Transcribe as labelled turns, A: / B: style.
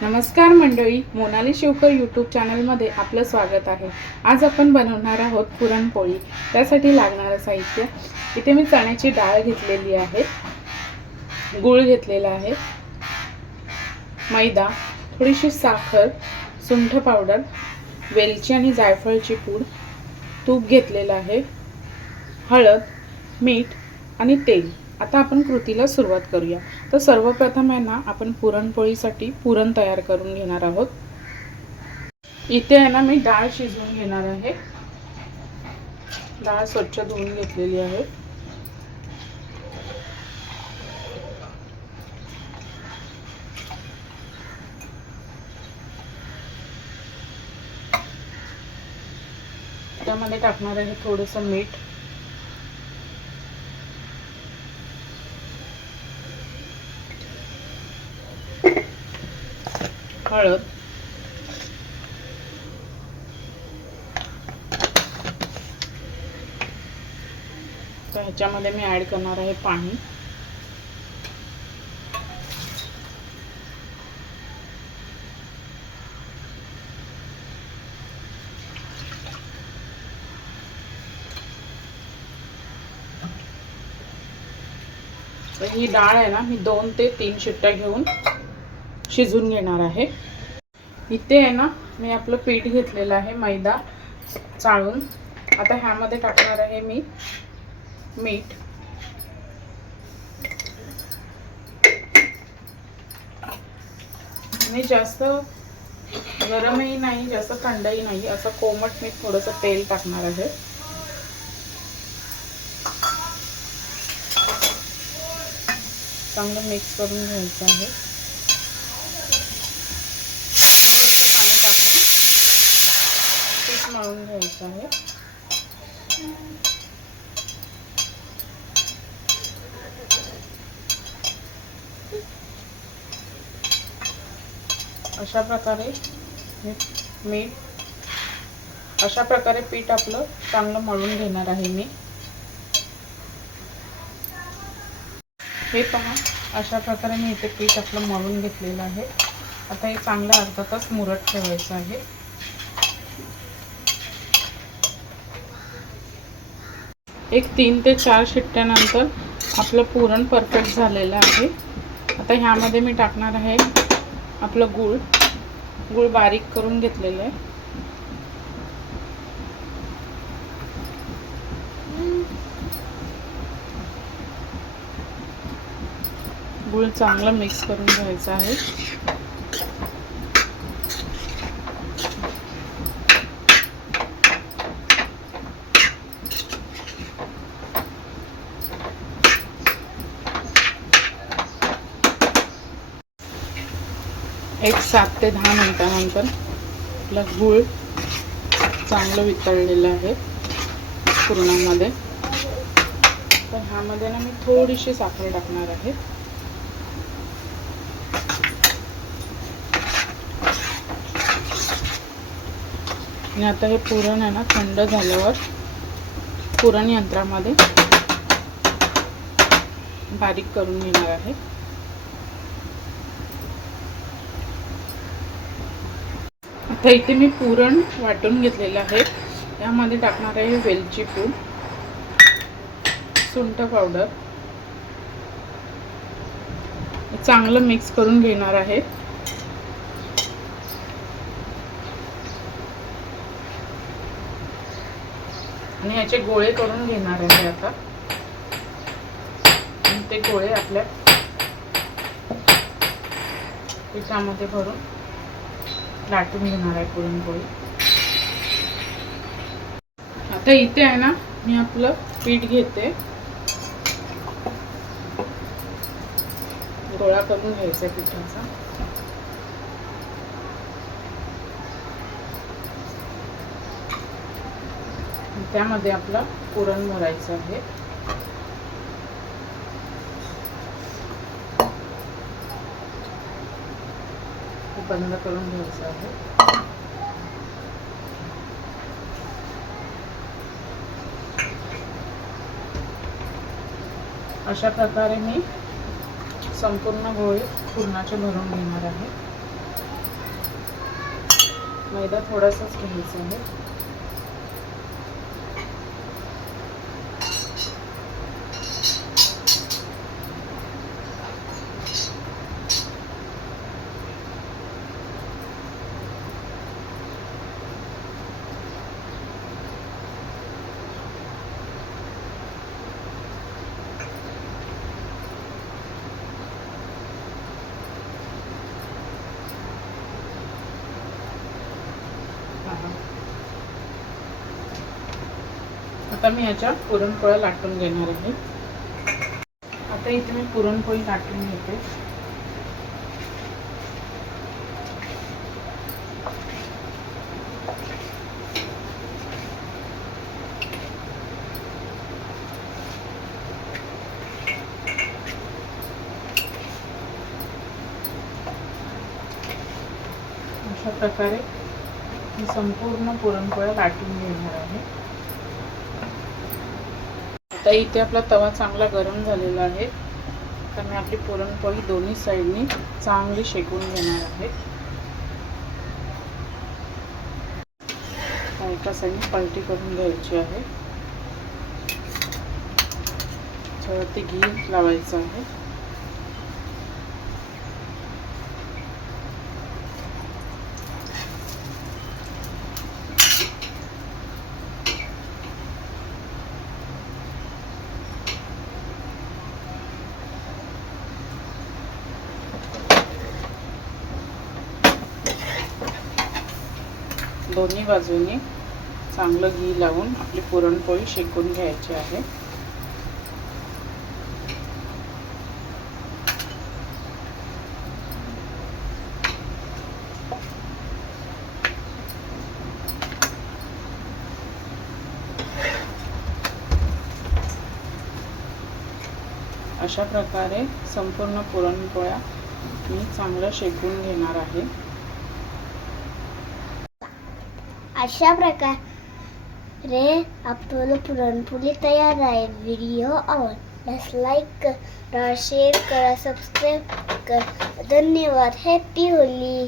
A: नमस्कार मंडळी मोनाली शिवकर यूट्यूब चॅनलमध्ये आपलं स्वागत आहे. आज आपण बनवणार आहोत पुरणपोळी. त्यासाठी लागणारं साहित्य. इथे मी चण्याची डाळ घेतलेली आहे. गूळ घेतलेला आहे. मैदा थोडीशी साखर सुंठ पावडर वेलची आणि जायफळची पूड तूप घेतलेलं आहे हळद मीठ आणि तेल. आता आपण कृतीला सुरुवात करूया. तर सर्वप्रथम आहे ना आपण पुरणपोळीसाठी पुरण तयार करून घेणार आहोत. इथे आहे ना मी डाळ शिजवून घेणार आहे. डाळ स्वच्छ धुवून घेतलेली आहे. त्यामध्ये टाकणार आहे थोडंसं मीठ. हळद. तर ह्याच्यामध्ये मी ॲड करणार आहे पाणी. तर ही डाळ आहे ना मी दोन ते तीन शिट्ट्या घेऊन शिजून घेणार आहे. इथे आहे ना मी आपलं पीठ घेतलेलं आहे मैदा चाळून. आता ह्यामध्ये टाकणार आहे मी मीठ. आणि जास्त गरमही नाही जास्त थंडही नाही असं कोमट मीठ थोडंसं तेल टाकणार आहे. चांगलं मिक्स करून घ्यायचं आहे पाणी टाकून पीठ मळून घ्यायचं आहे अशा प्रकारे मी- मीठ अशा प्रकारे पीठ आपलं चांगलं मळून घेणार आहे मी. हे पहा अशा प्रकारे मी इथे पीठ आपलं मळून घेतलेलं आहे. आता हे चांगलं अर्धा तास मुरत ठेवायचं आहे. एक तीन ते चार शिट्ट्यानंतर आपलं पुरण परफेक्ट झालेलं आहे. आता ह्यामध्ये मी टाकणार आहे आपलं गूळ. गूळ बारीक करून घेतलेलं आहे. गूळ चांगलं मिक्स करून घ्यायचं आहे. एक सात ते दहा मिनटानंतर आपला गूळ चांगलं वितळलेलं आहे पुरणामध्ये. तर ह्यामध्ये ना मी थोडीशी साखर टाकणार आहे. आणि आता हे पुरण आहे ना थंड झाल्यावर पुरण यंत्रामध्ये बारीक करून घेणार आहे. आता इथे मी पुरण वाटून घेतलेलं आहे. यामध्ये टाकणार आहे वेलची पूड सुंठ पावडर. चांगलं मिक्स करून घेणार आहे. आणि याचे गोळे करून घेणार आहे आता. ते गोळे आपल्या पिठामध्ये भरून. लाटून घेणार आहे पुरणपोळी. आता इथे आहे ना मी आपलं पीठ घेते. गोळा करून घ्यायचा आहे पिठाचा. त्यामध्ये आपलं पुरण भरायचं आहे. बंद करून घ्यायचं आहे. अशा प्रकारे मी संपूर्ण गोळी पुरणाचे भरून घेणार आहे. मैदा थोडासाच घ्यायचा आहे. आता मी याच्यात पुरणपोळ्या लाटून घेणार आहे. आता इथे मी पुरणपोळी लाटून घेते. अशा प्रकारे मी संपूर्ण पुरणपोळ्या लाटून घेणार आहे. आता इथे आपला तवा चांगला गरम झालेला आहे. तर मी आपली पुरणपोळी दोन्ही साईडनी चांगली शेकून घेणार आहे. एका साईडने पलटी करून घ्यायची आहे. ते घी लावायचं आहे. दोन्ही बाजूनी चांगलं घी लावून आपली पुरणपोळी शेकून घ्यायची आहे. अशा प्रकारे संपूर्ण पुरणपोळ्या मी चांगलं शेकून घेणार आहे.
B: अशा प्रकारे आपलं पुरणपोळी तयार आहे. व्हिडिओ आवडल्यास लाईक करा शेअर करा सबस्क्राईब करा. धन्यवाद. Happy Holy